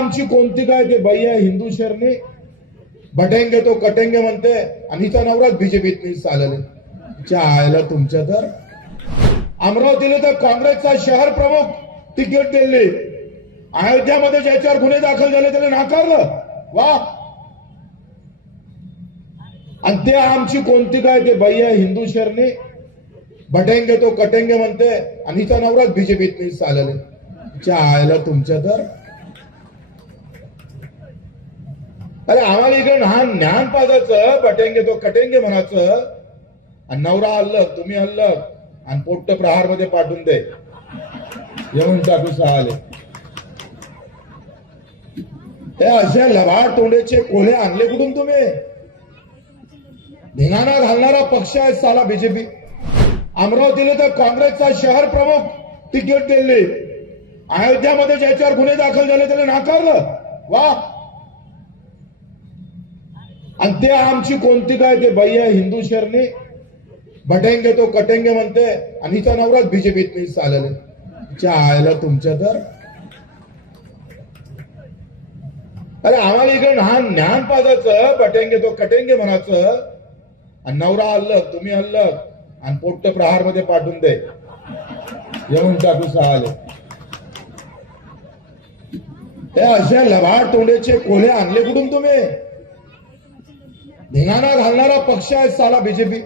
आमची कोणती काय ते बाई आहे हिंदू शरणी बटेंगे तो कटेंगे म्हणते आणि हिचा नवराच बीजेपीत चालले आयला तुमच्या तर अमरावतीला तर काँग्रेसचा शहर प्रमुख तिकीट दिले अयोध्यामध्ये ज्याच्यावर गुन्हे दाखल झाले त्याला नाकारलं वा आणि ते आमची कोणती काय ते बाई आहे हिंदू शरणी बटेंगे तो कटेंगे म्हणते आणि हिचा नवराच बीजेपीत चालले आयला तुमच्या तर अरे आम्हाला इकडे ज्ञान पाजायचं बटेंगे तो कटेंगे म्हणायचं आणि नवरा हल्लक तुम्ही हल्लक आणि पोट्ट प्रहार मध्ये पाठवून दे येऊन टाकू सहाले ते असे लबाड तोंडेचे कोल्हे आणले कुठून तुम्ही धिंगाणा घालणारा पक्ष आहे साला बीजेपी अमरावतीला तर काँग्रेसचा शहर प्रमुख तिकीट दिले अयोध्यामध्ये ज्याच्यावर गुन्हे दाखल झाले त्याला नाकारलं वा आणि ते आमची कोणती काय ते बाई आहे हिंदू शरणी बटेंगे तो कटेंगे म्हणते आणि हिचा नवराच बीजेपीत चालले आयला तुमच्या तर अरे आम्हाला इकडे ज्ञान पाजायचं बटेंगे तो कटेंगे म्हणायचं आणि नवरा हल्लक तुम्ही हल्लक आणि पोट्ट प्रहार मध्ये पाठवून दे येऊन टाकू सहाले ते असे लबाड तोंडेचे कोल्हे आणले कुठून तुम्ही धिंगाणा घालणारा पक्ष आहे साला बीजेपी